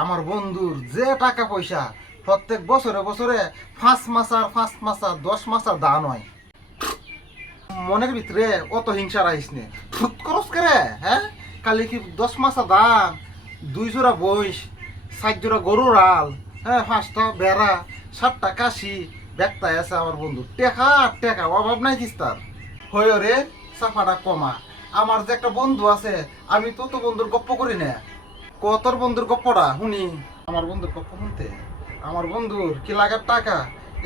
আমার বন্ধুর যে টাকা পয়সা প্রত্যেক বছরে বছরে পাঁচ মাসার পাঁচ মাসার দশ মাসার দান নয় মনের ভিতরে অত হিংসা রাখিস নে। ফুট করস করে হ্যাঁ? কালি কি দশ মাসা দাম দুই জোড়া বইস, সাত জোড়া গরুর আল হ্যাঁ পাঁচটা বেড়া, সাতটা কাশি ব্যাগটাই আছে আমার বন্ধু। টেকা টেকা, অভাব নাই কিস তার। হয় রে সাফাটা কমা। আমার যে একটা বন্ধু আছে, আমি তো তো বন্ধুর গপ্প করি না। কতর বন্ধুর গপ্পটা শুনি আমার বন্ধুর গপ্প শুনতে? আমার বন্ধুর কি লাগার টাকা?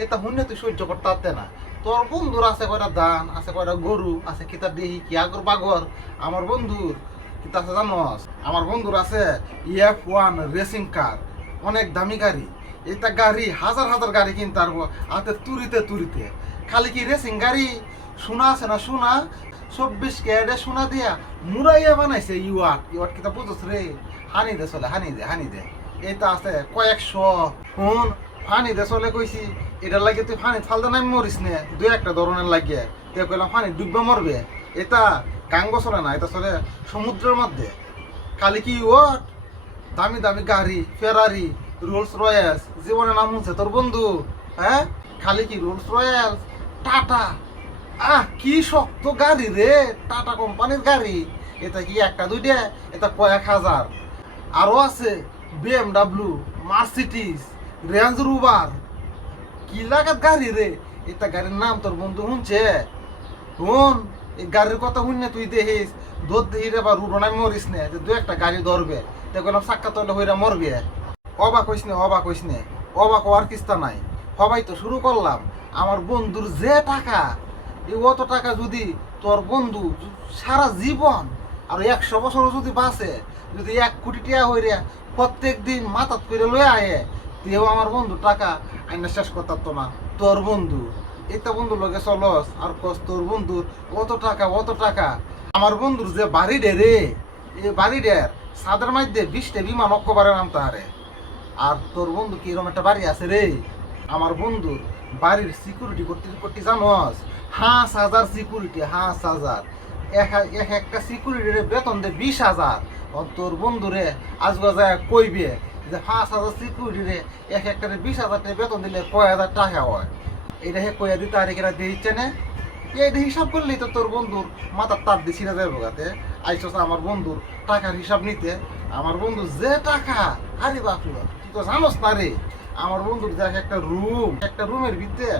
এটা শুনে তুই সহ্য করতে না। তোর বন্ধুর আছে কয়টা দান আছে কয়টা গরু, আছে কিতা দেহি, কি আগর বাগর? আমার বন্ধুর কিতা আছে জানস? আমার বন্ধুর আছে এফ ওয়ান রেসিং কার অনেক দামি গাড়ি। এটা গাড়ি, হাজার হাজার গাড়ি কিনতে পারব, হাতে তুরিতে তুরিতে খালি কি রেসিং গাড়ি? শোনা আছে না শোনা? চব্বিশ ক্যারেটে সোনা দিয়া মুরাইয়া বানাইছে ইউয়াট ইউয়াট কিতা বুঝছ রে? হানি দে চলে, হানি দে হানি দে। এটা আছে কয়েকশো। শুন ফানি দে চলে কইছি, এটার লাগে তুই ফানি ফালদা নাই মরিস নে, দুই একটা ধরনের লাগিয়ে তে কইলাম, ফানি ডুববে মরবে। এটা গাঙ্গ চলে না, এটা চলে সমুদ্রের মধ্যে। খালি কি ওট দামি দামি গাড়ি, ফেরারি, রোলস রয়েলস জীবনে নাম হচ্ছে তোর বন্ধু হ্যাঁ? খালি কি রোলস রয়েলস টাটা। আহ, কি শক্ত গাড়ি রে, টাটা কোম্পানির গাড়ি। এটা কি একটা দুইটা? এটা কয়েক হাজার। আরও আছে বিএমডাব্লিউ মার্সিডিস রেঞ্জ রুভার। কি লাগাত গাড়ি রে? এটা গাড়ির নাম তোর বন্ধু শুনছে? শুন, এই গাড়ির কথা শুনে তুই দেখিস। দোদ দেহি রে বা রুডো মরিস নে দু একটা গাড়ি ধরবে। তে গেলাম সাক্ষাৎ হইলে হইরা মরবে। অবাক হইস নে, অবাক হইস নে। অবাক হওয়ার কিস্তা নাই। সবাই তো শুরু করলাম। আমার বন্ধুর যে টাকা এই অত টাকা যদি তোর বন্ধু সারা জীবন, আর একশো বছরও যদি বাঁচে, যদি এক কোটি টাকা হইরে প্রত্যেক দিন মাথাত করে লয়ে আয়ে তেও আমার বন্ধু টাকা আইনা শেষ করতাম না। তোর বন্ধু এটা বন্ধু লগে চলস, আর কস তোর বন্ধুর অত টাকা অত টাকা। আমার বন্ধুর যে বাড়ি ডে রে, এই বাড়ি ডের সাদের মধ্যে বিশটা বিমান অক্কবারে নামতে হারে আর তোর বন্ধু কি এরকম একটা বাড়ি আছে রে? আমার বন্ধুর বাড়ির সিকিউরিটি করতে জানোস? হাঁস হাজার সিকিউরিটি হাঁস হাজার। এক এক একটা সিকিউরিটির বেতন দে বিশ হাজার। তোর বন্ধুরে আজগা যায় কইবে যে পাঁচ হাজার সিকিউরিটিরে এক একটা বিশ হাজার টাকা বেতন দিলে কয় হাজার টাকা হয়? এটা হে কইয়া দিতে আর দিচ্ছে না। এইটা হিসাব করলেই তো তোর বন্ধুর মাথার তার দিছি না যাবে গাতে আইসস আমার বন্ধুর টাকার হিসাব নিতে। আমার বন্ধু যে টাকা আরে বাপরে বাপ, তুই তো জানোস না রে। আমার বন্ধুর দেখ একটা রুম, একটা রুমের ভিতরে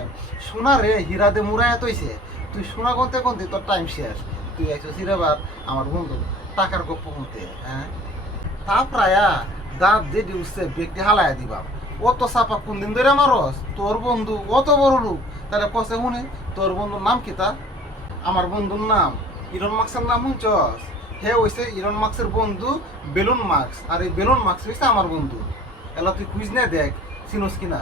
সোনা রে, হীরা দে মুড়ায় তৈছে তুই সোনা কোনতে কোনতে তোর টাইম শেষ। তুই আইসস হিরাবার আমার বন্ধু, টাকার গপ্প শুনতে হ্যাঁ? তা প্রায় দাঁত যেটি উঠছে ব্যক্তি হালায় দিবাম অত চাপা কোন দিন ধরে মারস? তোর বন্ধু অত বড় লোক। তাহলে কষে শুনে, তোর বন্ধুর নাম কি তা আমার বন্ধুর নাম ইরন মার্কসের নাম শুনছস? হে হইছে ইরন মার্কসের বন্ধু বেলুন মার্কস। আর এই বেলুন মার্কস হয়েছে আমার বন্ধু। এলা তুই খুঁজ নে দেখ। চিনস কিনা